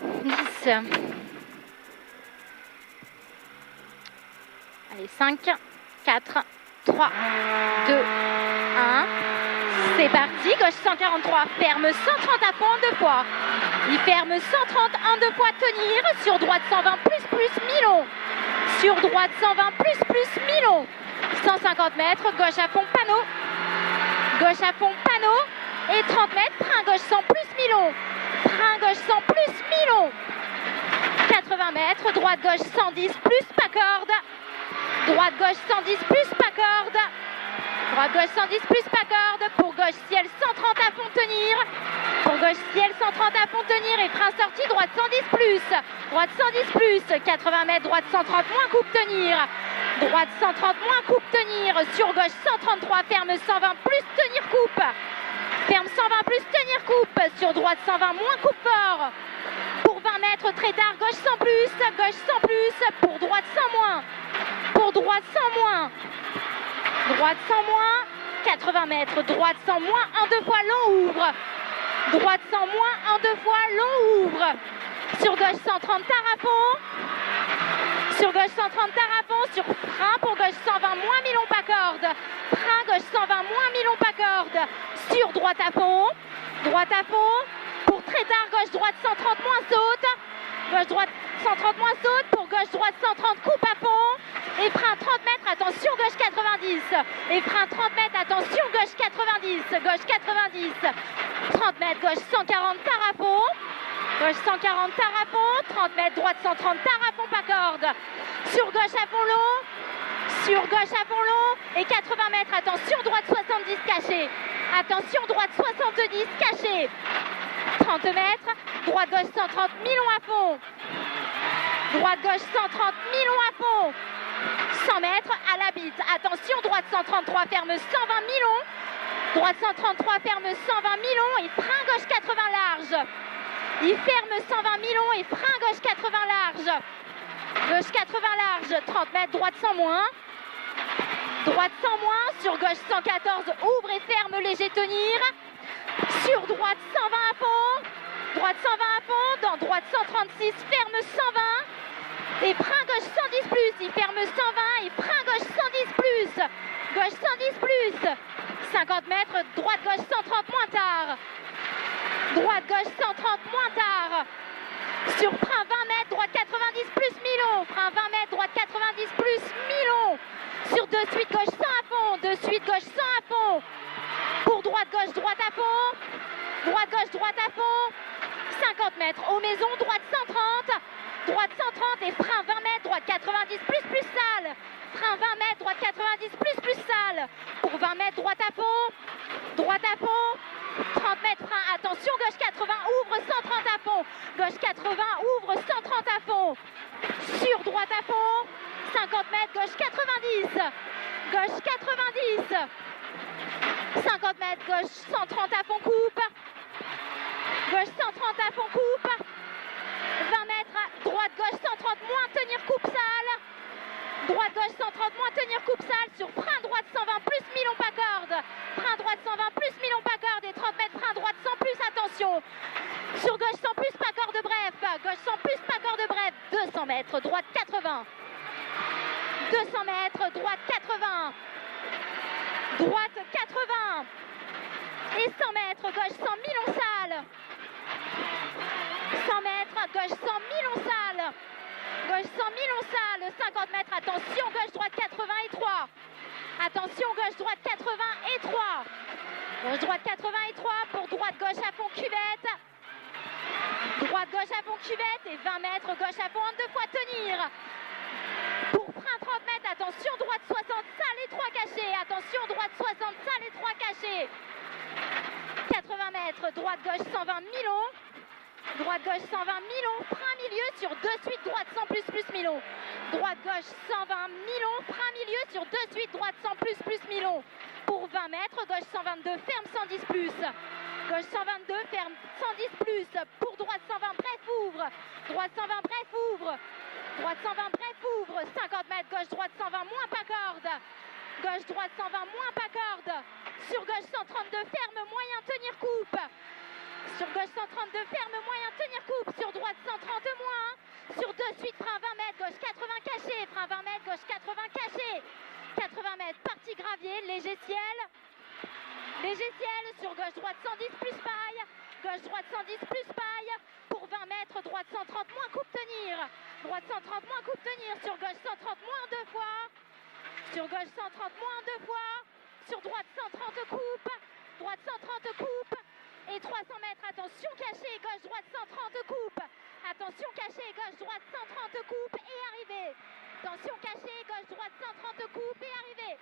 10. Allez, 5, 4, 3, 2, 1. C'est parti, gauche 143, ferme 130 à fond en 2 fois. Il ferme 130, 1, 2 fois, tenir. Sur droite 120, plus, 1000 longs. Sur droite 120, plus, 1000 longs. 150 mètres, gauche à fond, panneau. Gauche à fond, panneau. Et 30 mètres, frein gauche 100, plus 1000 longs. Frein gauche 100, plus 1000 longs. 80 mètres, droite gauche 110, plus pas corde. Droite gauche 110, plus pas corde. Droite gauche 110, plus pas corde. Pour gauche ciel 130 à fond tenir. Pour gauche ciel 130 à fond tenir et frein sorti, droite 110 plus. Droite 110 plus. 80 mètres, droite 130 moins coupe tenir. Droite 130 moins coupe tenir. Sur gauche 133, ferme 120 plus tenir coupe. Ferme 120 plus tenir coupe. Sur droite 120 moins coupe fort. Pour 20 mètres, très tard, gauche 100 plus. Gauche 100 plus. Pour droite 100 moins. Pour droite 100 moins. Droite 100 moins. 80 mètres, droite 100 moins. 1, 2 fois, long ouvre. Droite 100 moins. 1, 2 fois, long ouvre. Sur gauche 130, tard à fond. Sur gauche 130, tard à fond. Sur frein pour gauche 120 moins 1000 longs pas corde. Frein gauche 120 moins 1000 longs pas corde. Sur droite à fond. Droite à fond. Pour très tard, gauche droite 130 moins saute. Gauche droite 130 moins saute. Pour gauche droite 130 coupe à fond. Et frein 30 mètres, attention gauche 90. Et frein 30 mètres, attention gauche 90. Gauche 90. 30 mètres, gauche 140 tard à fond. Gauche 140 tard à fond. 30 mètres, droite 130 tard à fond pas corde. Sur gauche à fond long. Sur gauche à fond long. Et 80 mètres, attention droite 70 caché. Attention droite 70 caché. 30 mètres, droite gauche 130 1000 longs à fond. Droite gauche 130 1000 longs à fond. 100 mètres à la bite. Attention droite 133 ferme 120 000 longs. Droite 133 ferme 120 000 longs et frein gauche 80 large. Il ferme 120 000 longs et frein gauche 80 large. Gauche 80 large, 30 mètres, droite 100 moins. Droite 100 moins, sur gauche 114, ouvre et ferme léger tenir. Sur droite 120 à fond. Droite 120 à fond, dans droite 136, ferme 120. Et frein gauche 110 plus, il ferme 120 et frein gauche 110 plus. Gauche 110 plus. 50 mètres, droite gauche 130 moins tard. Droite gauche 130 moins tard. Sur frein 20 mètres, droite 90 plus 1000 longs. Frein 20 mètres, droite 90 plus 1000 longs. Sur de suite gauche 100 à fond. De suite gauche 100 à fond. Pour droite gauche, droite à fond. Droite gauche, droite à fond. 50 mètres, aux maisons, droite 130. Droite 130 et frein 20 mètres, droite 90 plus sale. Frein 20 mètres, droite 90 plus sale. Pour 20 mètres, droite à fond. Droite à fond. 30 mètres, frein, attention, gauche 80, ouvre 130 à fond. Gauche 80, ouvre 130 à fond. Sur droite à fond. 50 mètres, gauche 90. Gauche 90. 50 mètres, gauche 130 à fond, coupe. Gauche 130 à fond, coupe. 20 mètres, droite, gauche 130, moins tenir coupe sale. Droite, gauche 130, moins tenir coupe sale. Sur frein droite 120, plus 1000 longs pas corde. Frein droite 120, plus 1000 longs pas corde. Et 30 mètres, frein droite 100 plus, attention. Sur gauche 100 plus, pas corde bref. Gauche 100 plus, pas corde bref. 200 mètres, droite 80. 200 mètres, droite 80. Droite 80. Et 100 mètres, gauche 100 1000 longs sale. 100 mètres, gauche 100 1000 longs sale. Gauche 100 1000 longs sale. 50 mètres, attention, gauche droite 80 et 3. Attention, gauche droite 80 et 3. Gauche droite 80 et 3 pour droite gauche à fond cuvette. Droite gauche à fond cuvette et 20 mètres, gauche à fond en 2 fois tenir. Pour frein 30 mètres, attention, droite 60, sale et 3 cachés. Attention, droite 60, sale et 3 cachés. 80 mètres, droite gauche 120 000 longs. Droite gauche 120 000 longs, frein milieu sur 2 suites, droite 100 plus 1000 longs. Droite gauche 120 000 longs, frein milieu sur 2 suites, droite 100 plus 1000 longs. Pour 20 mètres, gauche 122, ferme 110 plus. Gauche 122, ferme 110 plus. Pour droite 120, bref ouvre. Droite 120, bref ouvre. Droite 120, bref ouvre. 50 mètres, gauche droite 120, moins pas corde. Gauche droite 120, moins pas corde. Sur gauche 132, ferme moyen, tenir coupe. Sur gauche 132, ferme moyen, tenir coupe. Sur droite 130 moins. Sur 2 suite, frein 20 mètres, gauche 80 caché. Frein 20 mètres, gauche 80 caché. 80 mètres, partie gravier, léger ciel. Léger ciel, sur gauche droite 110 plus paille. Gauche droite 110 plus paille. Pour 20 mètres, droite 130 moins coupe tenir. Droite 130 moins coupe tenir. Sur gauche 130 moins 2 fois. Sur gauche 130 moins 2 fois. Sur droite 130 coupe. Droite 130 coupe. Et 300 mètres, attention cachée, gauche droite 130 coupe. Attention cachée, gauche droite 130 coupe et arrivée. Attention cachée, gauche droite 130 coupe et arrivée.